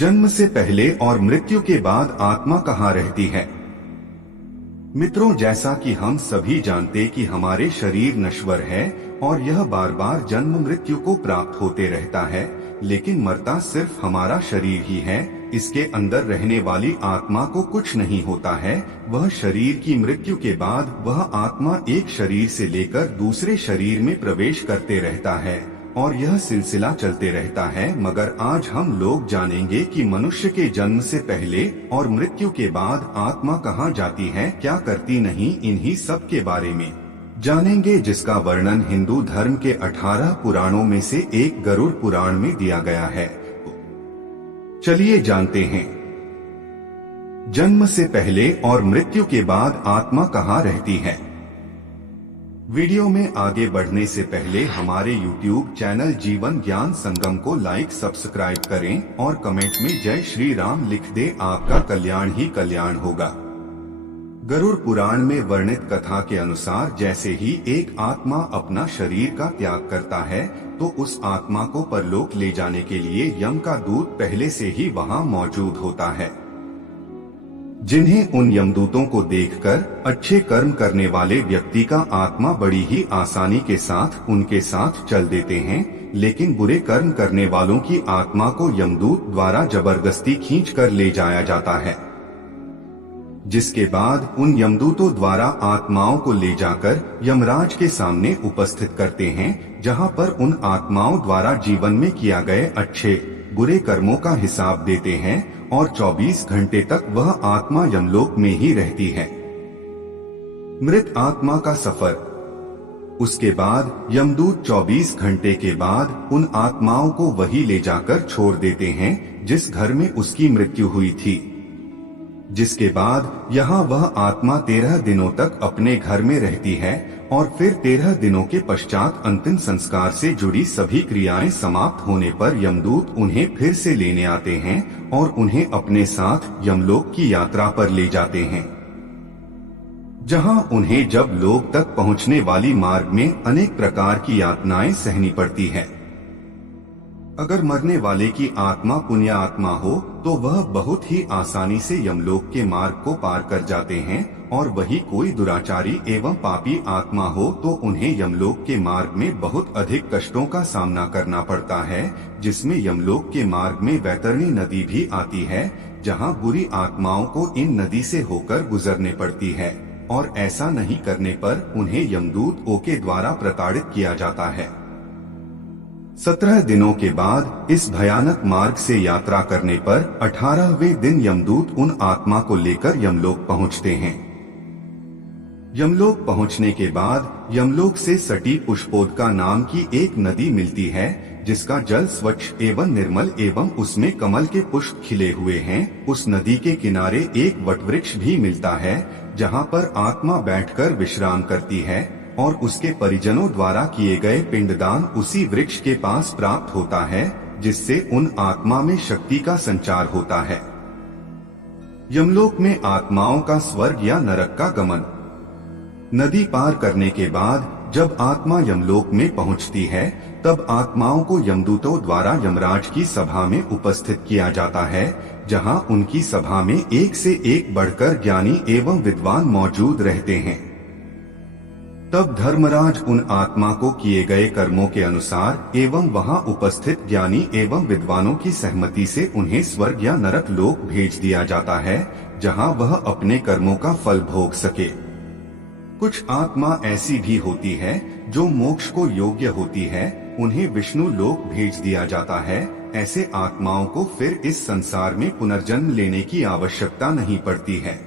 जन्म से पहले और मृत्यु के बाद आत्मा कहाँ रहती है। मित्रों, जैसा कि हम सभी जानते कि हमारे शरीर नश्वर है और यह बार बार जन्म मृत्यु को प्राप्त होते रहता है, लेकिन मरता सिर्फ हमारा शरीर ही है। इसके अंदर रहने वाली आत्मा को कुछ नहीं होता है। वह शरीर की मृत्यु के बाद वह आत्मा एक शरीर से लेकर दूसरे शरीर में प्रवेश करते रहता है और यह सिलसिला चलते रहता है। मगर आज हम लोग जानेंगे कि मनुष्य के जन्म से पहले और मृत्यु के बाद आत्मा कहाँ जाती है, क्या करती नहीं, इन्हीं सब के बारे में जानेंगे, जिसका वर्णन हिंदू धर्म के 18 पुराणों में से एक गरुड़ पुराण में दिया गया है। चलिए जानते हैं। जन्म से पहले और मृत्यु के बाद आत्मा कहाँ रहती है। वीडियो में आगे बढ़ने से पहले हमारे YouTube चैनल जीवन ज्ञान संगम को लाइक सब्सक्राइब करें और कमेंट में जय श्री राम लिख दे। आपका कल्याण ही कल्याण होगा। गरुड़ पुराण में वर्णित कथा के अनुसार जैसे ही एक आत्मा अपना शरीर का त्याग करता है तो उस आत्मा को परलोक ले जाने के लिए यम का दूत पहले से ही वहां मौजूद होता है, जिन्हें उन यमदूतों को देखकर अच्छे कर्म करने वाले व्यक्ति का आत्मा बड़ी ही आसानी के साथ उनके साथ चल देते हैं। लेकिन बुरे कर्म करने वालों की आत्मा को यमदूत द्वारा जबरदस्ती खींच कर ले जाया जाता है, जिसके बाद उन यमदूतों द्वारा आत्माओं को ले जाकर यमराज के सामने उपस्थित करते हैं, जहां पर उन आत्माओं द्वारा जीवन में किया गए अच्छे बुरे कर्मों का हिसाब देते हैं और 24 घंटे तक वह आत्मा यमलोक में ही रहती है। मृत आत्मा का सफर। उसके बाद यमदूत 24 घंटे के बाद उन आत्माओं को वही ले जाकर छोड़ देते हैं जिस घर में उसकी मृत्यु हुई थी, जिसके बाद यहाँ वह आत्मा 13 दिनों तक अपने घर में रहती है और फिर 13 दिनों के पश्चात अंतिम संस्कार से जुड़ी सभी क्रियाएं समाप्त होने पर यमदूत उन्हें फिर से लेने आते हैं और उन्हें अपने साथ यमलोक की यात्रा पर ले जाते हैं, जहां उन्हें जब लोक तक पहुंचने वाली मार्ग में अनेक प्रकार की यातनाएं सहनी पड़ती है। अगर मरने वाले की आत्मा पुण्य आत्मा हो तो वह बहुत ही आसानी से यमलोक के मार्ग को पार कर जाते हैं, और वही कोई दुराचारी एवं पापी आत्मा हो तो उन्हें यमलोक के मार्ग में बहुत अधिक कष्टों का सामना करना पड़ता है, जिसमें यमलोक के मार्ग में वैतरणी नदी भी आती है, जहां बुरी आत्माओं को इन नदी से होकर गुजरने पड़ती है, और ऐसा नहीं करने पर उन्हें यमदूत के द्वारा प्रताड़ित किया जाता है। 17 दिनों के बाद इस भयानक मार्ग से यात्रा करने पर 18वें दिन यमदूत उन आत्मा को लेकर यमलोक पहुंचते हैं। यमलोक पहुंचने के बाद यमलोक से सटी पुष्पोदका नाम की एक नदी मिलती है, जिसका जल स्वच्छ एवं निर्मल एवं उसमें कमल के पुष्प खिले हुए हैं। उस नदी के किनारे एक वटवृक्ष भी मिलता है, जहां पर आत्मा बैठकर विश्राम करती है और उसके परिजनों द्वारा किए गए पिंडदान उसी वृक्ष के पास प्राप्त होता है, जिससे उन आत्मा में शक्ति का संचार होता है। यमलोक में आत्माओं का स्वर्ग या नरक का गमन। नदी पार करने के बाद जब आत्मा यमलोक में पहुंचती है तब आत्माओं को यमदूतों द्वारा यमराज की सभा में उपस्थित किया जाता है, जहां उनकी सभा में एक से एक बढ़कर ज्ञानी एवं विद्वान मौजूद रहते हैं। तब धर्मराज उन आत्मा को किए गए कर्मों के अनुसार एवं वहां उपस्थित ज्ञानी एवं विद्वानों की सहमति से उन्हें स्वर्ग या नरक लोक भेज दिया जाता है, जहां वह अपने कर्मों का फल भोग सके। कुछ आत्मा ऐसी भी होती है जो मोक्ष को योग्य होती है, उन्हें विष्णु लोक भेज दिया जाता है। ऐसे आत्माओं को फिर इस संसार में पुनर्जन्म लेने की आवश्यकता नहीं पड़ती है।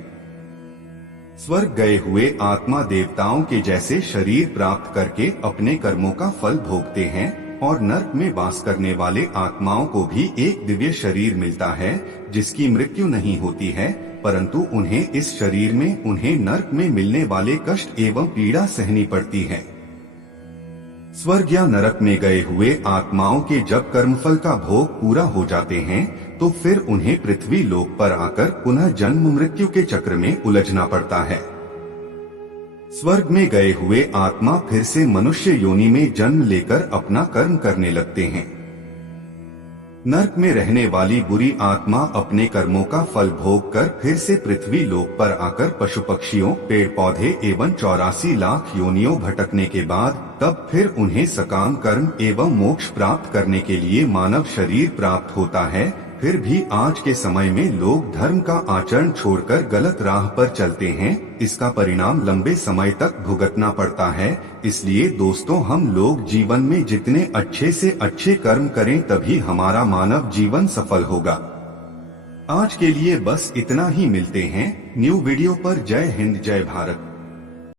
स्वर्ग गए हुए आत्मा देवताओं के जैसे शरीर प्राप्त करके अपने कर्मों का फल भोगते हैं, और नर्क में वास करने वाले आत्माओं को भी एक दिव्य शरीर मिलता है, जिसकी मृत्यु नहीं होती है, परंतु उन्हें इस शरीर में उन्हें नर्क में मिलने वाले कष्ट एवं पीड़ा सहनी पड़ती है। स्वर्ग या नरक में गए हुए आत्माओं के जब कर्मफल का भोग पूरा हो जाते हैं तो फिर उन्हें पृथ्वी लोक पर आकर पुनः जन्म मृत्यु के चक्र में उलझना पड़ता है। स्वर्ग में गए हुए आत्मा फिर से मनुष्य योनि में जन्म लेकर अपना कर्म करने लगते हैं। नर्क में रहने वाली बुरी आत्मा अपने कर्मों का फल भोग कर फिर से पृथ्वी लोक पर आकर पशु पक्षियों, पेड़ पौधे एवं 84 लाख योनियों भटकने के बाद तब फिर उन्हें सकाम कर्म एवं मोक्ष प्राप्त करने के लिए मानव शरीर प्राप्त होता है। फिर भी आज के समय में लोग धर्म का आचरण छोड़कर गलत राह पर चलते हैं। इसका परिणाम लंबे समय तक भुगतना पड़ता है। इसलिए दोस्तों, हम लोग जीवन में जितने अच्छे से अच्छे कर्म करें तभी हमारा मानव जीवन सफल होगा। आज के लिए बस इतना ही। मिलते हैं न्यू वीडियो पर। जय हिंद, जय भारत।